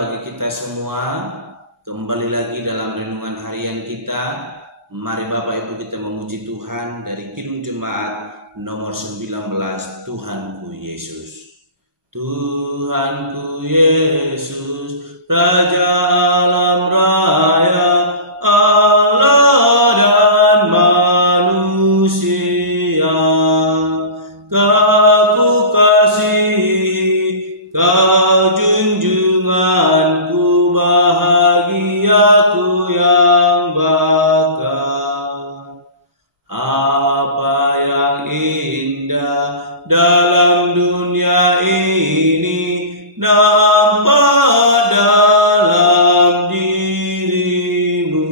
bagi kita semua. Kembali lagi dalam renungan harian kita. Mari Bapak Ibu kita memuji Tuhan dari Kidung Jemaat nomor 19, Tuhanku Yesus. Tuhanku Yesus, Raja alam raya, Allah dan manusia, Kau kasihi, Kau junjunganku, bahagiaku yang bakal. Apa yang indah dalam dunia ini nampak dalam dirimu,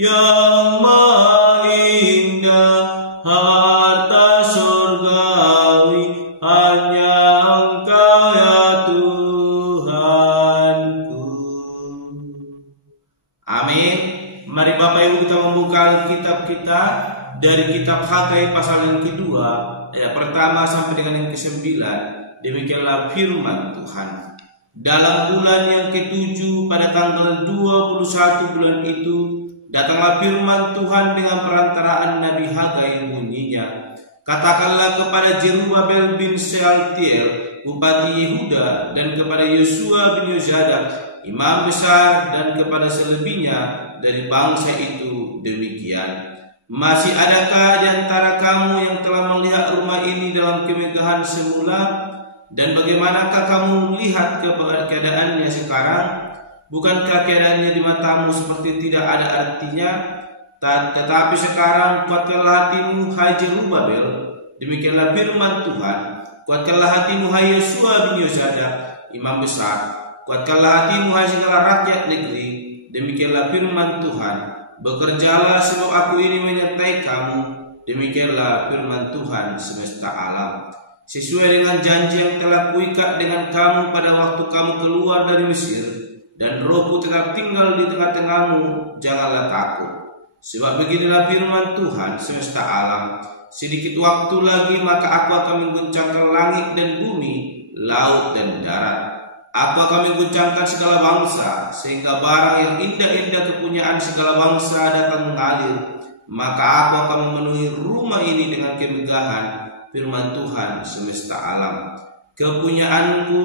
yang maha indah harta surgawi hanya Engkau ya Tuhanku. Amin. Mari Bapak Ibu kita membuka kitab kita dari kitab Hagai pasal yang kedua, ayat pertama sampai dengan yang ke-9. Demikianlah firman Tuhan. Dalam bulan yang ke-7 pada tanggal 21 bulan itu, datanglah firman Tuhan dengan perantaraan Nabi Hagai, bunyinya, katakanlah kepada Jerubabel bin Sealtiel, bupati Yehuda, dan kepada Yosua bin Yozadak, imam besar, dan kepada selebihnya dari bangsa itu demikian. Masih adakah di antara kamu yang telah melihat rumah ini dalam kemegahan semula? Dan bagaimanakah kamu melihat keadaannya sekarang? Bukankah keadaannya di matamu seperti tidak ada artinya? Tetapi sekarang kuatkanlah hatimu, hai Jerubabel, demikianlah firman Tuhan. Kuatkanlah hatimu, hai Yosua bin Yozadak, imam besar. Kuatkanlah hatimu, hai segala rakyat negeri, demikianlah firman Tuhan. Bekerjalah sebab aku ini menyertai kamu, demikianlah firman Tuhan semesta alam. Sesuai dengan janji yang telah kuikat dengan kamu pada waktu kamu keluar dari Mesir, dan Rohku tetap tinggal di tengah-tengahmu, janganlah takut. Sebab beginilah firman Tuhan semesta alam, sedikit waktu lagi maka aku akan mengguncangkan langit dan bumi, laut dan darat. Aku akan mengguncangkan segala bangsa, sehingga barang yang indah-indah kepunyaan segala bangsa datang mengalir. Maka aku akan memenuhi rumah ini dengan kemegahan, firman Tuhan semesta alam. Kepunyaanku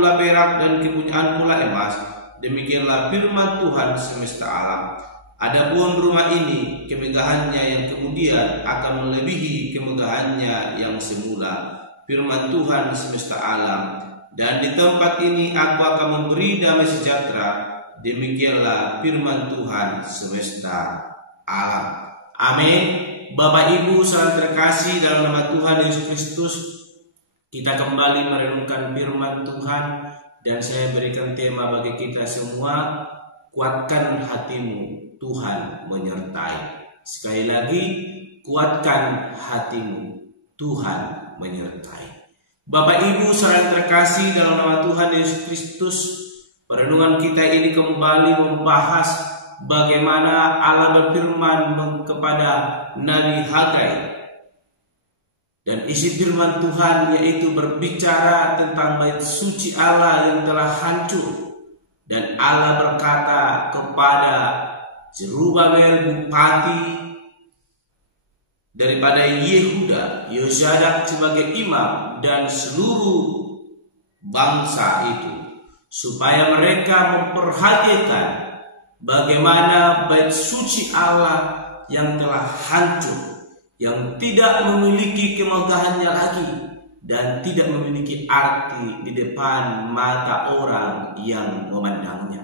lah perak dan kepunyaanku lah emas, demikianlah firman Tuhan semesta alam. Adapun rumah ini, kemegahannya yang kemudian akan melebihi kemegahannya yang semula, firman Tuhan semesta alam. Dan di tempat ini aku akan memberi damai sejahtera, demikianlah firman Tuhan semesta alam. Amin. Bapak Ibu saudara terkasih dalam nama Tuhan Yesus Kristus, kita kembali merenungkan firman Tuhan, dan saya berikan tema bagi kita semua, kuatkan hatimu, Tuhan menyertai. Sekali lagi, kuatkan hatimu, Tuhan menyertai. Bapak Ibu saudara terkasih dalam nama Tuhan Yesus Kristus, perenungan kita ini kembali membahas bagaimana Allah berfirman kepada Nabi Hagai. Dan isi firman Tuhan yaitu berbicara tentang bait suci Allah yang telah hancur. Dan Allah berkata kepada Jerubabel bupati daripada Yehuda, Yozadak sebagai imam, dan seluruh bangsa itu, supaya mereka memperhatikan bagaimana bait suci Allah yang telah hancur, yang tidak memiliki kemegahannya lagi, dan tidak memiliki arti di depan mata orang yang memandangnya.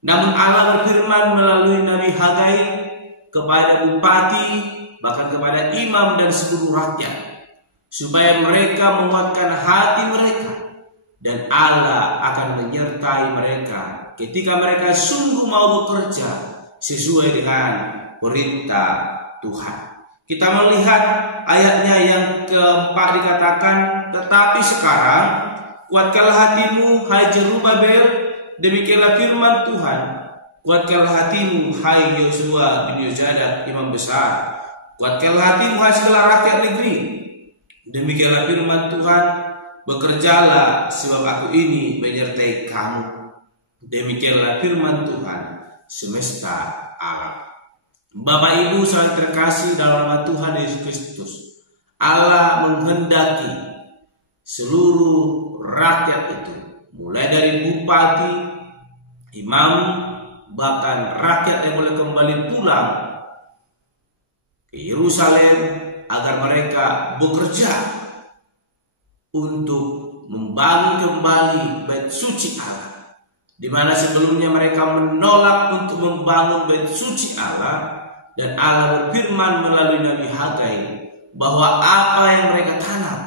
Namun Allah berfirman melalui Nabi Hagai kepada bupati, bahkan kepada imam dan seluruh rakyat, supaya mereka menguatkan hati mereka, dan Allah akan menyertai mereka ketika mereka sungguh mau bekerja sesuai dengan perintah Tuhan. Kita melihat ayatnya yang keempat dikatakan, tetapi sekarang kuatkanlah hatimu, hai Jerubabel, demikianlah firman Tuhan. Kuatkanlah hatimu, hai Yosua bin Yozadak, imam besar. Kuatkanlah hatimu, hai segala rakyat negeri. Demikianlah firman Tuhan. bekerjalah sebab aku ini menyertai kamu. Demikianlah firman Tuhan semesta alam. Bapak Ibu saudara terkasih dalam nama Tuhan Yesus Kristus, Allah menghendaki seluruh rakyat itu, mulai dari bupati, imam, bahkan rakyat yang boleh kembali pulang ke Yerusalem, agar mereka bekerja untuk membangun kembali bait suci Allah, di mana sebelumnya mereka menolak untuk membangun bait suci Allah. Dan Allah berfirman melalui Nabi Hagai bahwa apa yang mereka tanam,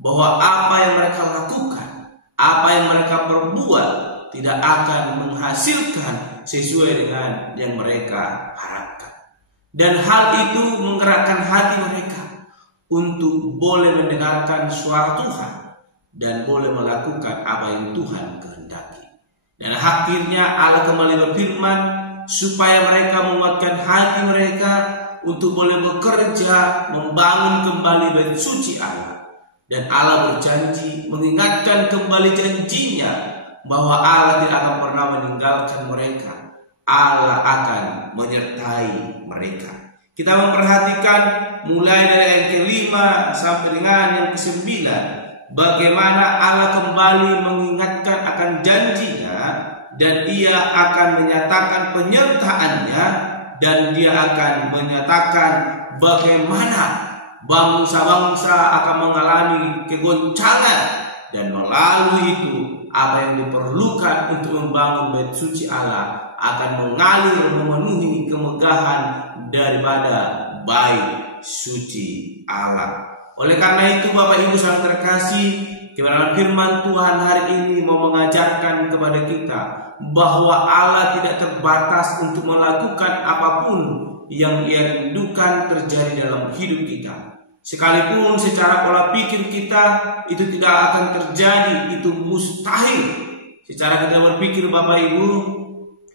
bahwa apa yang mereka lakukan, apa yang mereka perbuat tidak akan menghasilkan sesuai dengan yang mereka harapkan. Dan hal itu menggerakkan hati mereka untuk boleh mendengarkan suara Tuhan dan boleh melakukan apa yang Tuhan kehendaki. Dan akhirnya Allah kembali berfirman supaya mereka menguatkan hati mereka untuk boleh bekerja membangun kembali bait suci Allah. Dan Allah berjanji mengingatkan kembali janjinya bahwa Allah tidak akan pernah meninggalkan mereka. Allah akan menyertai mereka. Kita memperhatikan mulai dari ayat ke-5 sampai dengan yang ke-9, bagaimana Allah kembali mengingatkan akan janjinya, dan Dia akan menyatakan penyertaannya, dan Dia akan menyatakan bagaimana bangsa-bangsa akan mengalami kegoncangan, dan melalui itu apa yang diperlukan untuk membangun bait suci Allah akan mengalir memenuhi kemegahan daripada bait suci Allah. Oleh karena itu Bapak Ibu saudara terkasih, kebenaran firman Tuhan hari ini mau mengajarkan kepada kita bahwa Allah tidak terbatas untuk melakukan apapun yang Ia rindukan terjadi dalam hidup kita. Sekalipun secara pola pikir kita itu tidak akan terjadi, itu mustahil. Secara kita berpikir Bapak Ibu,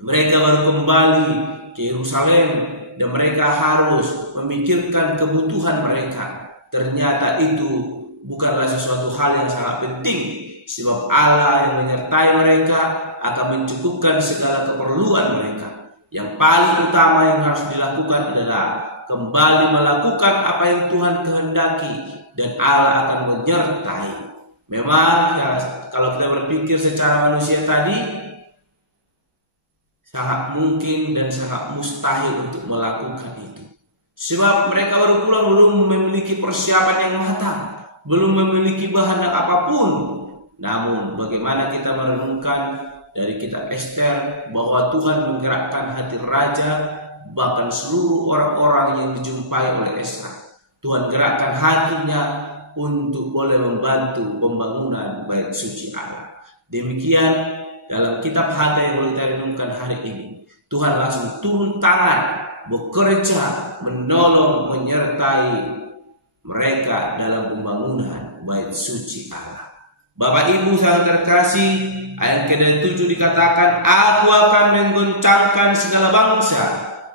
mereka baru kembali ke Yerusalem dan mereka harus memikirkan kebutuhan mereka. Ternyata itu bukanlah sesuatu hal yang sangat penting, sebab Allah yang menyertai mereka akan mencukupkan segala keperluan mereka. Yang paling utama yang harus dilakukan adalah kembali melakukan apa yang Tuhan kehendaki, dan Allah akan menyertai. Memang ya, kalau kita berpikir secara manusia tadi, sangat mungkin dan sangat mustahil untuk melakukan itu. Sebab mereka baru pulang, belum memiliki persiapan yang matang, belum memiliki bahan apapun. Namun bagaimana kita merenungkan dari kitab Ester bahwa Tuhan menggerakkan hati raja, bahkan seluruh orang-orang yang dijumpai oleh Ester, Tuhan gerakkan hatinya untuk boleh membantu pembangunan bait suci Allah. Demikian dalam kitab Hagai yang boleh kita renungkan hari ini, Tuhan langsung turun tangan, bekerja, menolong, menyertai mereka dalam pembangunan bait suci Allah. Bapak Ibu saudara terkasih, ayat ke-7 dikatakan, aku akan menggoncangkan segala bangsa,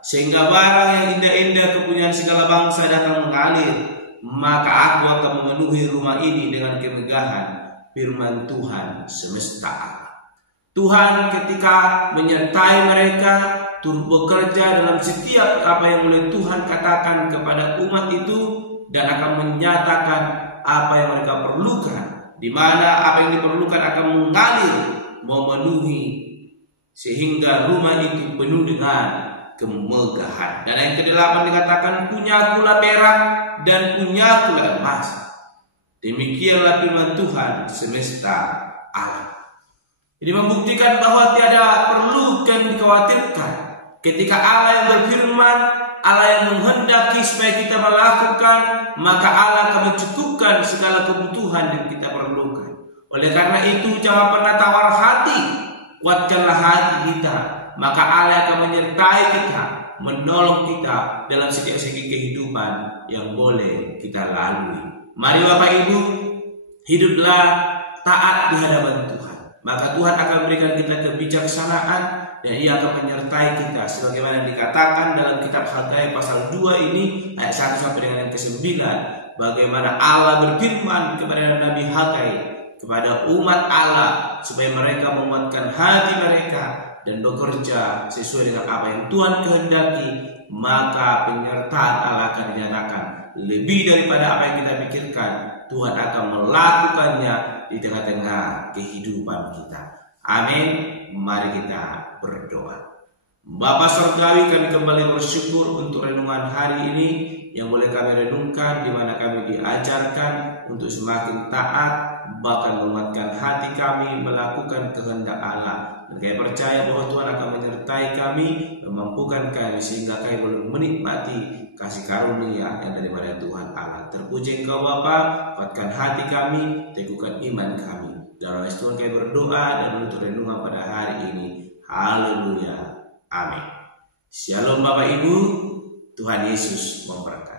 sehingga barang yang indah-indah kepunyaan segala bangsa datang mengalir, maka aku akan memenuhi rumah ini dengan kemegahan, firman Tuhan semesta Allah. Tuhan ketika menyertai mereka, turut bekerja dalam setiap apa yang oleh Tuhan katakan kepada umat itu, dan akan menyatakan apa yang mereka perlukan, di mana apa yang diperlukan akan mengalir, memenuhi, sehingga rumah itu penuh dengan kemegahan. Dan yang ke-8 dikatakan, punyakulah perak dan punyakulah emas. Demikianlah firman Tuhan semesta alam. Jadi membuktikan bahwa tiada perlu yang dikhawatirkan ketika Allah yang berfirman, Allah yang menghendaki supaya kita melakukan, maka Allah akan mencukupkan segala kebutuhan yang kita perlukan. Oleh karena itu jangan pernah tawar hati, kuatkanlah hati kita, maka Allah akan menyertai kita, menolong kita dalam setiap segi kehidupan yang boleh kita lalui. Mari Bapak Ibu, hiduplah taat di hadapan Tuhan, maka Tuhan akan berikan kita kebijaksanaan, dan Ia akan menyertai kita sebagaimana dikatakan dalam kitab Hagai pasal 2 ini ayat 1 sampai dengan yang ke-9, bagaimana Allah berfirman kepada Nabi Hagai kepada umat Allah supaya mereka menguatkan hati mereka dan bekerja sesuai dengan apa yang Tuhan kehendaki, maka penyertaan Allah akan dinyatakan lebih daripada apa yang kita pikirkan. Tuhan akan melakukannya di tengah-tengah kehidupan kita. Amin. Mari kita berdoa. Bapa Surgawi, kami kembali bersyukur untuk renungan hari ini yang boleh kami renungkan, di mana kami diajarkan untuk semakin taat, bahkan menguatkan hati kami melakukan kehendak Allah. Dan kami percaya bahwa Tuhan akan menyertai kami, memampukan kami sehingga kami boleh menikmati kasih karunia yang daripada Tuhan Allah. Terpuji Engkau Bapa, kuatkan hati kami, teguhkan iman kami. Dalam nama Tuhan kami berdoa dan menutup renungan pada hari ini. Haleluya. Amin. Shalom Bapak Ibu, Tuhan Yesus memberkati.